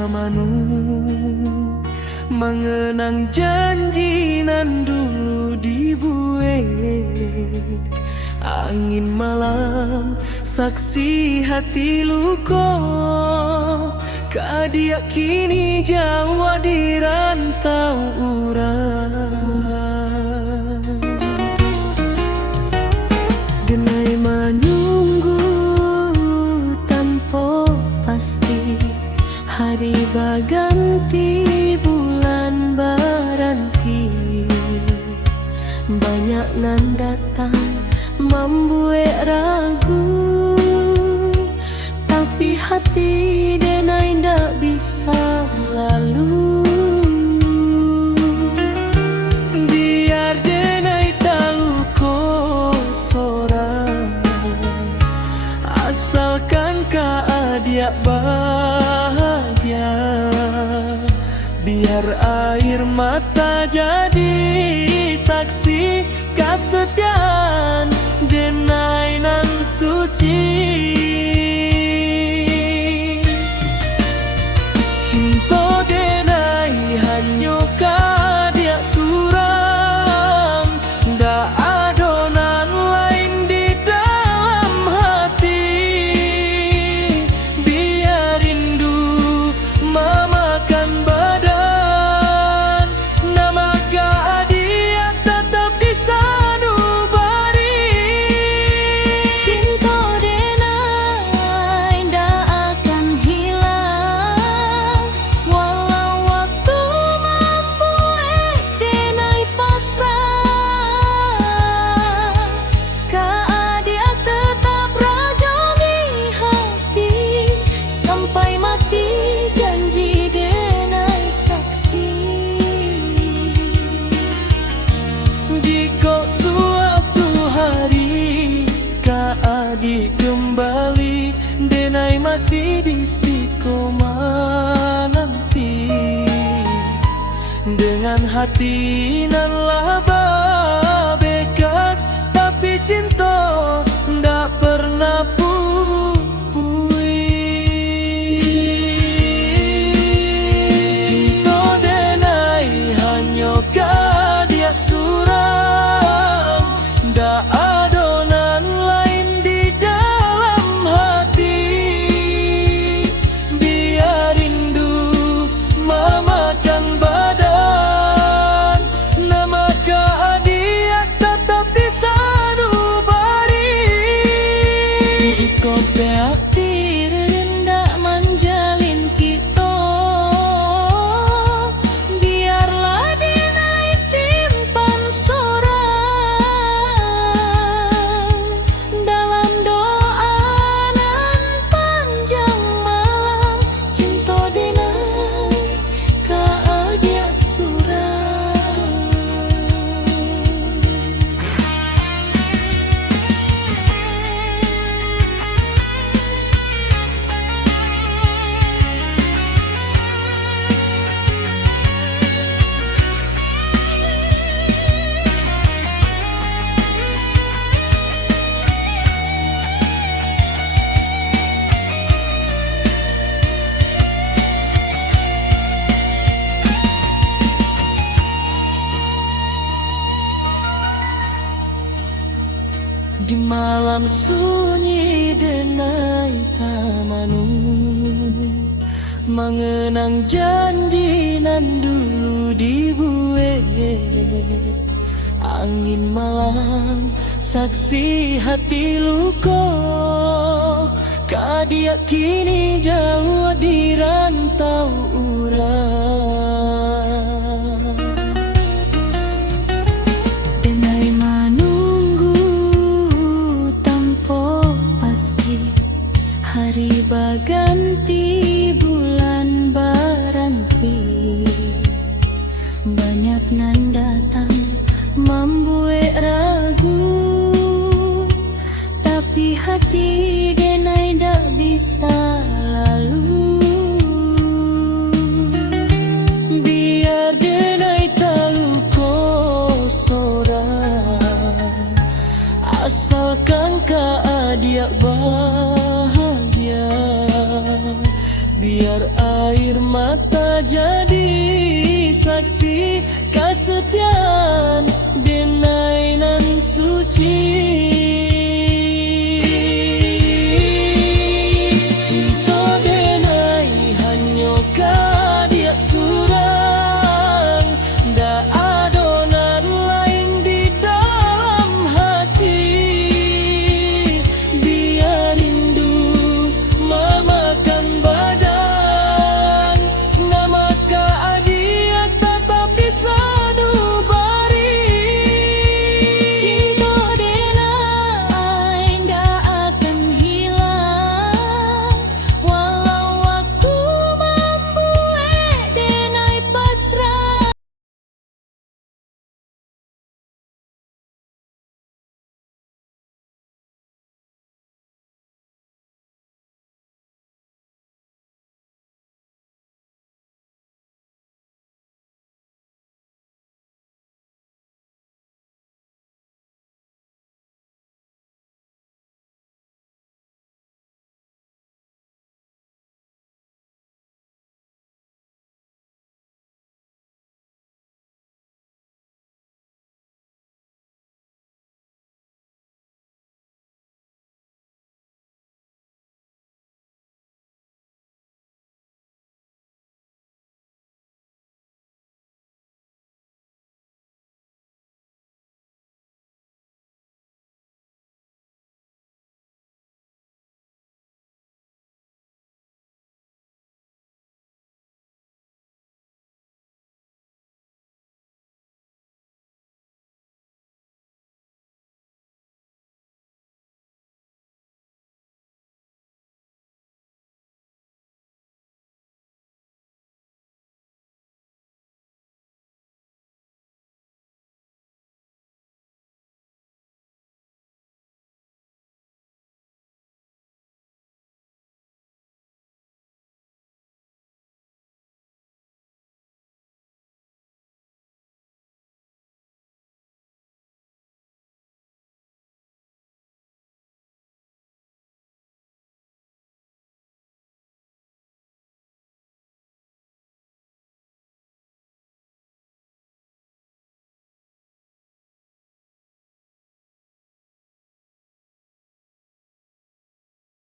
tamanu, mengenang janji nan dulu dibuat. Angin malam saksi hati luko, kadia kini jauh di rantau urang. Denai menunggu tanpa pasti, hari baganti bulan baranti. Banyak nan datang membuat ragu, tapi hati denai ndak bisa lalu. Biar denai taluko sorang, asalkan dia bahagia. Biar air mata jadi saksi kesetiaan denai nan suci. Cinta denai hanya kadia suram, ndak adonan lain di dalam hati. Biar rindu memakan badan, nama dia tetap di sanubari. Cinta denai ndak akan hilang, walau waktu membuat denai pasrah. Dia tetap raja di hati, sampai mati janji denai saksi. Jika suatu hari Adi kembali, denai masih di sikoma nanti. Dengan hati nan laba bekas, tapi cinta ndak pernah pupui. Cinta denai hanya kadiak suram, ndak adonan lain di dalam hati. Biar rindu memakan badan, nama dia tetap di sanubari. Jika beaktir ndak menjalin kita, biarlah denai simpan sorang dalam doa nan panjang malam. Cinta denai dia surang. Di malam sunyi denai tamanu, mengenang janji nan dulu dibuat. Angin malam saksi hati luko, kadia kini jauh di rantau urang. Denai menunggu tanpa pasti, hari baganti bulan baranti. Banyak nan datang membuat ragu, tapi hati denai ndak bisa lalu. air mata jadi saksi kesetiaan